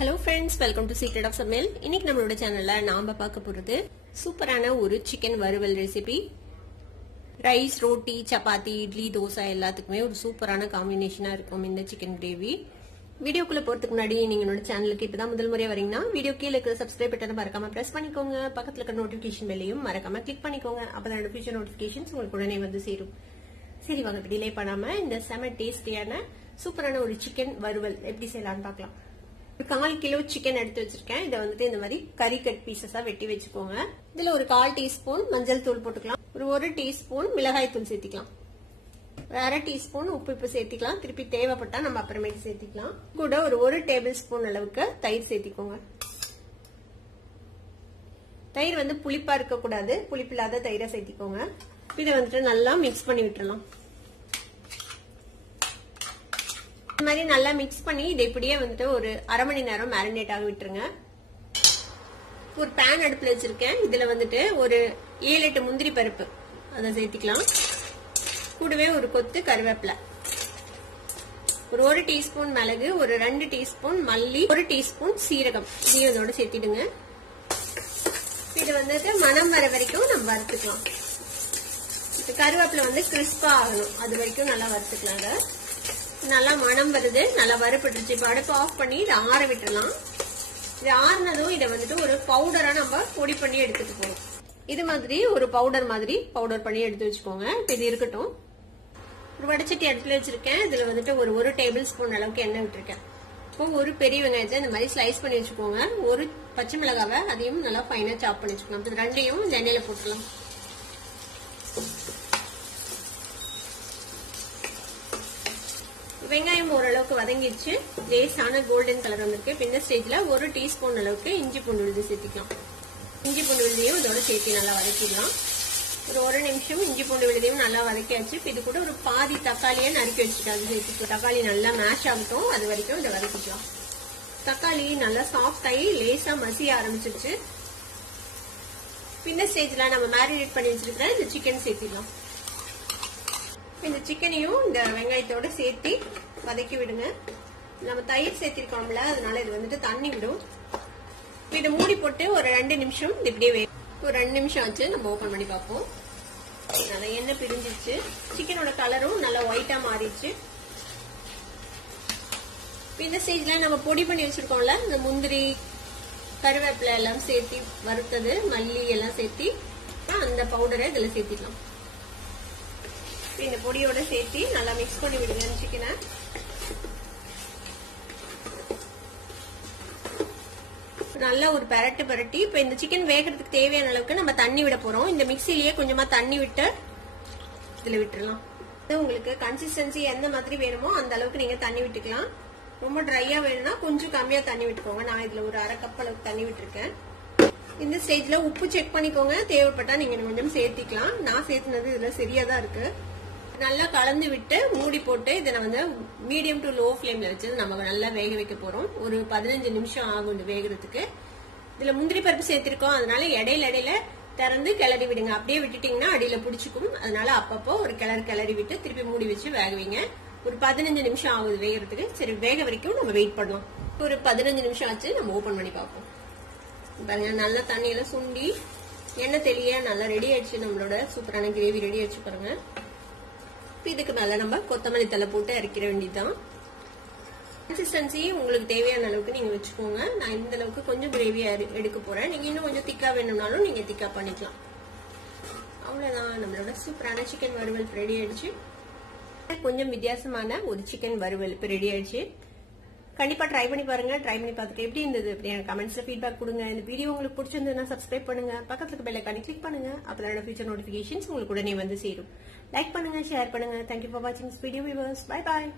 Hello friends, welcome to Secret of Samil. இன்னைக்கு நம்மளோட சேனல்ல நாம பார்க்க போறது சூப்பரான ஒரு சிக்கன் வறுவல் ரெசிபி. ரைஸ், ரோட்டி, சப்பாத்தி, இட்லி, தோசை எல்லாத்துக்குமே ஒரு சூப்பரான காம்பினேஷனா இருக்கும் இந்த சிக்கன் கிரேவி. வீடியோக்குள்ள போறதுக்கு முன்னாடி நீங்க என்னோட சேனலுக்கு இப்பதான் முதல் முறையா வரீங்கன்னா வீடியோ கீழே இருக்கிற சப்ஸ்கிரைப் பட்டனை மறக்காம பிரஸ் பண்ணிக்கோங்க. பக்கத்துல இருக்கிற நோட்டிபிகேஷன் பெல்லையும் மறக்காம கிளிக் பண்ணிக்கோங்க. அப்பதான் ஃபியூச்சர் நோட்டிபிகேஷன்ஸ் உங்களுக்கு உடனே வந்து சேரும். சரி வாங்க டிலே பண்ணாம இந்த செம டேஸ்டியான சூப்பரான ஒரு சிக்கன் வறுவல் எப்படி செய்யலாம்னு பார்க்கலாம். 1/4 கிலோ சிக்கன் எடுத்து வச்சிருக்கேன். இதை வந்துட்டு இந்த மாதிரி கறி கட் பீசஸா வெட்டி வச்சுக்கோங்க. இதுல ஒரு 1/4 டீஸ்பூன் மஞ்சள் தூள் போட்டுக்கலாம். ஒரு 1 டீஸ்பூன் மிளகாய் தூள் சேர்த்திக்கலாம். ஒரு 1/2 டீஸ்பூன் உப்பு இப்போ சேர்த்திக்கலாம். திருப்பி தேவைப்பட்டா நம்ம அப்புறமேட்டு சேர்த்திக்கலாம். கூட ஒரு 1 டேபிள் ஸ்பூன் அளவுக்கு தயிர் சேர்த்திக்கோங்க. தயிர் வந்து புளிப்பா இருக்க கூடாது, புளிப்பில்லாத தயிரை சேர்த்திக்கோங்க. இதை வந்துட்டு நல்லா மிக்ஸ் பண்ணி விட்டுறலாம். இந்த மாதிரி நல்லா மிக்ஸ் பண்ணி இதை இப்படியே வந்துட்டு ஒரு அரை மணி நேரம் மேரினேட் ஆக விட்டுருங்க. ஒரு பேன் அடுப்புல வச்சிருக்கேன். இதுல வந்துட்டு ஒரு 7-8 முந்திரி பருப்பு அதை சேர்த்திக்கலாம். கூடவே ஒரு கொத்து கருவேப்பிலை, ஒரு 1 டீஸ்பூன் மிளகு, ஒரு 2 டீஸ்பூன் மல்லி, 1 டீஸ்பூன் சீரகம் இதையும் இதோட சேர்த்திடுங்க. இது வந்துட்டு மணம் வர வரைக்கும் நம்ம வறுத்துக்கலாம். கருவேப்பிலை வந்து கிறிஸ்பா ஆகணும், அது வரைக்கும் நல்லா வறுத்துக்கலாம். அதை நல்லா மணம் வருது, நல்லா வறுபட்டுருச்சு. இப்ப அடுப்பு ஆஃப் பண்ணி இதை ஆற விட்டுறலாம். இது ஆறுனதும் இதை வந்துட்டு ஒரு பவுடரா நம்ம பொடி பண்ணி எடுத்துட்டு போறோம். இது மாதிரி ஒரு பவுடர் பண்ணி எடுத்து வச்சுக்கோங்க. இது இருக்கட்டும். ஒரு வடைச்சட்டி அடுப்புல வச்சிருக்கேன். இதுல வந்துட்டு ஒரு 1 டேபிள் ஸ்பூன் அளவுக்கு எண்ணெய் விட்டுருக்கேன். இப்போ ஒரு பெரிய வெங்காயத்தை இந்த மாதிரி ஸ்லைஸ் பண்ணி வச்சுக்கோங்க. ஒரு பச்சை மிளகாவை அதையும் நல்லா ஃபைனா சாப் பண்ணி வச்சுக்கலாம். இது ரெண்டையும் இந்த எண்ணெயில போட்டுக்கலாம். வெங்காயம் ஓரளவுக்கு வதங்கிடுச்சு, லேசான கோல்டன் கலர் வந்திருக்கு. இந்த ஸ்டேஜ்ல 1 டீஸ்பூன் அளவுக்கு இஞ்சி பூண்டு விழுது சேர்த்திக்கலாம். இஞ்சி பூண்டு விழுதையும் இதோட சேர்த்து நல்லா வதக்கிடலாம். ஒரு 1 நிமிஷம் இஞ்சி பூண்டு விழுதையும் நல்லா வதக்கியாச்சு. இது கூட ஒரு பாதி தக்காளியை நறுக்கி வச்சுட்டு அது சேர்த்துக்கலாம். தக்காளி நல்லா மேஷ் ஆகட்டும், அது வரைக்கும் இதை வதக்கிக்கலாம். தக்காளி நல்லா சாஃப்ட் ஆகி லேசா மசிய ஆரம்பிச்சிருச்சு. இந்த ஸ்டேஜ்ல நம்ம மேரினேட் பண்ணி வச்சிருக்கிற இந்த சிக்கன் சேர்த்திடலாம். இந்த சிக்கனையும் இந்த வெங்காயத்தோட சேர்த்து வதக்கி விடுங்க. நம்ம தயிர் சேர்த்திருக்கோம்ல, அதனால இது வந்துட்டு தண்ணி விடும். இதை மூடி போட்டு ஒரு 2 நிமிஷம் இப்படியே ஒரு 2 நிமிஷம் ஆச்சு. நம்ம ஓபன் பண்ணி பார்ப்போம். நல்லா எண்ணெய் பிரிஞ்சிருச்சு. சிக்கனோட கலரும் நல்லா ஒயிட்டா மாறிடுச்சு. இந்த ஸ்டேஜ்ல நம்ம பொடி பண்ணி வச்சிருக்கோம்ல, இந்த முந்திரி, கருவேப்பிலை எல்லாம் சேர்த்து வறுத்தது, மல்லி எல்லாம் சேர்த்து அந்த பவுடரை இதுல சேர்த்திடலாம். இந்த பொடியோட சேர்த்து நல்லா மிக்ஸ் பண்ணி விடுங்க சிக்கனை. நல்லா ஒரு பரட்டி இப்ப இந்த சிக்கன் வேகிறதுக்கு தேவையான அளவுக்கு நம்ம தண்ணி விட போறோம். இந்த மிக்சிலேயே கொஞ்சமா தண்ணி விட்டு இதுல விட்டுறலாம். உங்களுக்கு கன்சிஸ்டன்சி எந்த மாதிரி வேணுமோ அந்த அளவுக்கு நீங்க தண்ணி விட்டுக்கலாம். ரொம்ப ட்ரையா வேணும்னா கொஞ்சம் கம்மியா தண்ணி விட்டுக்கோங்க. நான் இதுல ஒரு 1/2 கப் அளவுக்கு தண்ணி விட்டுருக்கேன். இந்த ஸ்டேஜ்ல உப்பு செக் பண்ணிக்கோங்க. தேவைப்பட்டா நீங்க கொஞ்சம் சேர்த்திக்கலாம். நான் சேர்த்துனது இதுல சரியா தான் இருக்கு. நல்லா கலந்து விட்டு மூடி போட்டு இதை வந்து மீடியம் டு லோ ஃபிளேம்ல வச்சு நம்ம நல்லா வேக வைக்க போறோம். ஒரு 15 நிமிஷம் ஆகும் இது வேகிறதுக்கு. இதுல முந்திரி பருப்பு சேர்த்திருக்கோம், அதனால இடையில திறந்து கிளறி விடுங்க. அப்படியே விட்டுட்டீங்கன்னா அடியில பிடிச்சிக்கும். அதனால அப்பப்போ ஒரு கிளறி விட்டு திருப்பி மூடி வச்சு வேகுவீங்க. ஒரு 15 நிமிஷம் ஆகுது வேகிறதுக்கு. சரி, வேக வரைக்கும் நம்ம வெயிட் பண்ணலாம். ஒரு 15 நிமிஷம் ஆச்சு. நம்ம ஓபன் பண்ணி பார்ப்போம். பாருங்க, நல்லா தண்ணியெல்லாம் சுண்டி எண்ணெய் தெளிய நல்லா ரெடி ஆயிடுச்சு. நம்மளோட சூப்பரான கிரேவி ரெடி ஆயிடுச்சு பாருங்க. இதுக்கு மேல நம்ம கொத்தமல்லி தலை போட்டு இறக்கிற வேண்டியதுதான். கன்சிஸ்டன்சி உங்களுக்கு தேவையான அளவுக்கு நீங்க வச்சுக்கோங்க. நான் இந்த அளவுக்கு கொஞ்சம் கிரேவியா எடுக்க போறேன். நீங்க இன்னும் கொஞ்சம் திக்கா வேணும்னாலும் நீங்க திக்கா பண்ணிக்கலாம். அவ்வளவுதான், நம்மளோட சூப்பரான சிக்கன் வறுவல் ரெடி ஆயிடுச்சு. கொஞ்சம் வித்தியாசமான ஒரு சிக்கன் வறுவல் இப்ப ரெடி ஆயிடுச்சு. கண்டிப்பா ட்ரை பண்ணி பாருங்க. ட்ரை பண்ணி பார்த்துட்டு எப்படி இருந்தது அப்படின்னு கமெண்ட்ஸ்ல ஃபீட்பேக் கொடுங்க. இந்த வீடியோ உங்களுக்கு பிடிச்சிருந்ததுன்னா சப்ஸ்கிரைப் பண்ணுங்க. பக்கத்துல பெல் ஐகானை கிளிக் பண்ணுங்க. அப்பதான் ஃபியூச்சர் நோட்டிபிகேஷன்ஸ் உங்களுக்கு உடனே வந்து சேரும். லைக் பண்ணுங்க, ஷேர் பண்ணுங்க. தேங்க்யூ ஃபார் வாட்சிங் this video viewers. Bye bye.